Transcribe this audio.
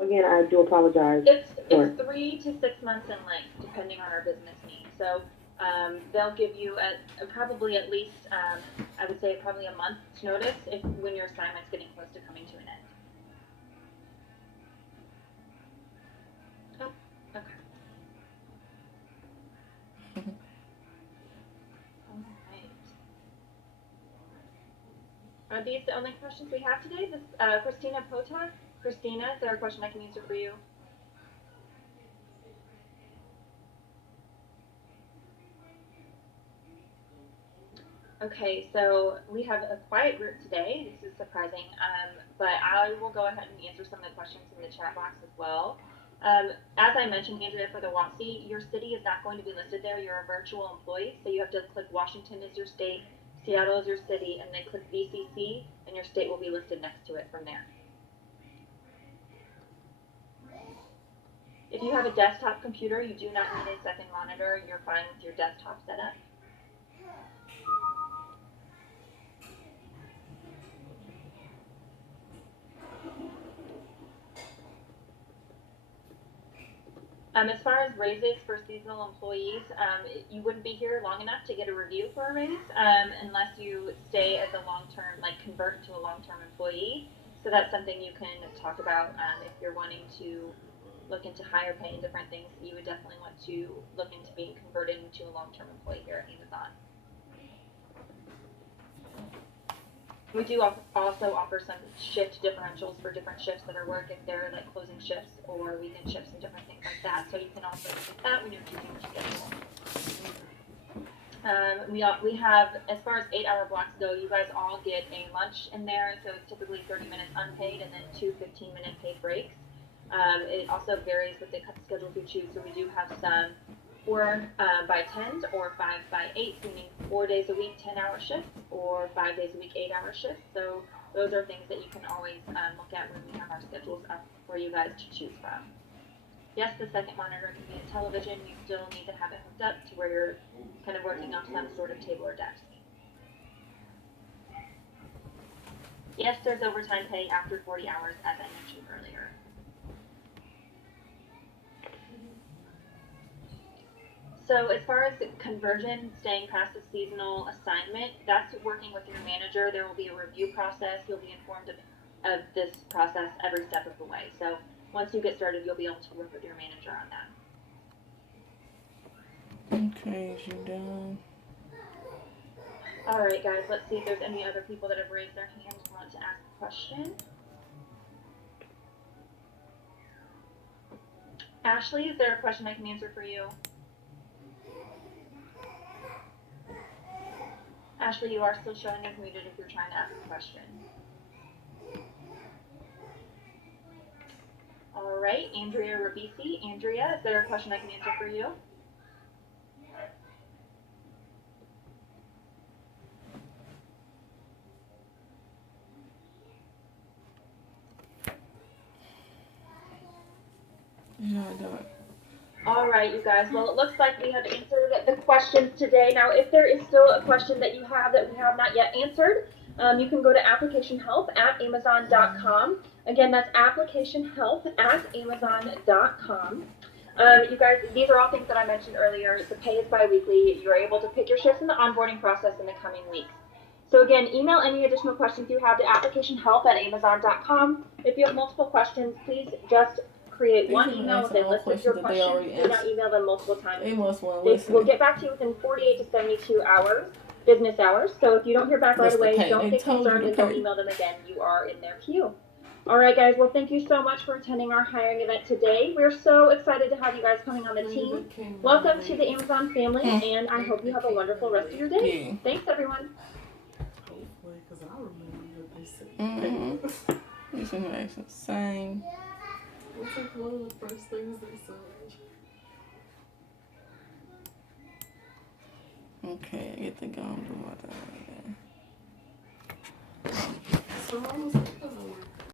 Again, I do apologize. It's 3 to 6 months in length, depending on our business needs. So they'll give you probably at least I would say probably a month's notice if when your assignment's getting close to coming to an end. Oh, okay. All right. Are these the only questions we have today? This Christina Potok. Christina, is there a question I can answer for you? Okay, so we have a quiet group today. This is surprising, but I will go ahead and answer some of the questions in the chat box as well. As I mentioned, Andrea, for the WOTC, your city is not going to be listed there. You're a virtual employee, so you have to click Washington as your state, Seattle as your city, and then click VCC, and your state will be listed next to it from there. If you have a desktop computer, you do not need a second monitor. You're fine with your desktop setup. As far as raises for seasonal employees, you wouldn't be here long enough to get a review for a raise unless you stay as a long-term, like convert into a long-term employee. So that's something you can talk about if you're wanting to look into higher pay and different things. You would definitely want to look into being converted into a long-term employee here at Amazon. We do also offer some shift differentials for different shifts that are work if they're like closing shifts or weekend shifts and different things like that. So you can also look at that when you're choosing your schedule. We have, as far as 8-hour blocks go, you guys all get a lunch in there. So it's typically 30 minutes unpaid and then two 15-minute paid breaks. It also varies with the schedules you choose. So we do have some 4 by 10s or 5 by 8s, meaning 4 days a week, 10-hour shifts, or 5 days a week, 8-hour shifts. So those are things that you can always look at when we have our schedules up for you guys to choose from. Yes, the second monitor can be a television. You still need to have it hooked up to where you're kind of working on some sort of table or desk. Yes, there's overtime pay after 40 hours, as I mentioned earlier. So as far as conversion, staying past the seasonal assignment, that's working with your manager. There will be a review process. You'll be informed of this process every step of the way. So once you get started, you'll be able to work with your manager on that. Okay, is you done? All right, guys, let's see if there's any other people that have raised their hands and want to ask a question. Ashley, is there a question I can answer for you? Ashley, you are still showing as muted if you're trying to ask a question. All right, Andrea Rabisi. Andrea, is there a question I can answer for you? Yeah, I got it. All right, you guys. Well, it looks like we have answered the questions today. Now, if there is still a question that you have that we have not yet answered, you can go to applicationhelp@amazon.com. Again, that's applicationhelp@amazon.com. You guys, these are all things that I mentioned earlier. The pay is biweekly. You're able to pick your shifts in the onboarding process in the coming weeks. So again, email any additional questions you have to applicationhelp@amazon.com. If you have multiple questions, please just create one email with a list of your questions. Do not email them multiple times. They will get back to you within 48 to 72 hours, business hours. So if you don't hear back right away, don't get concerned and don't email them again. You are in their queue. All right, guys. Well, thank you so much for attending our hiring event today. We're so excited to have you guys coming on the team. Welcome to the Amazon family, and I hope you have a wonderful rest of your day. Thanks, everyone. Hopefully, because I remember what they said. This is nice and same. What's like one of the first things they said? Okay, I get the gum to water. So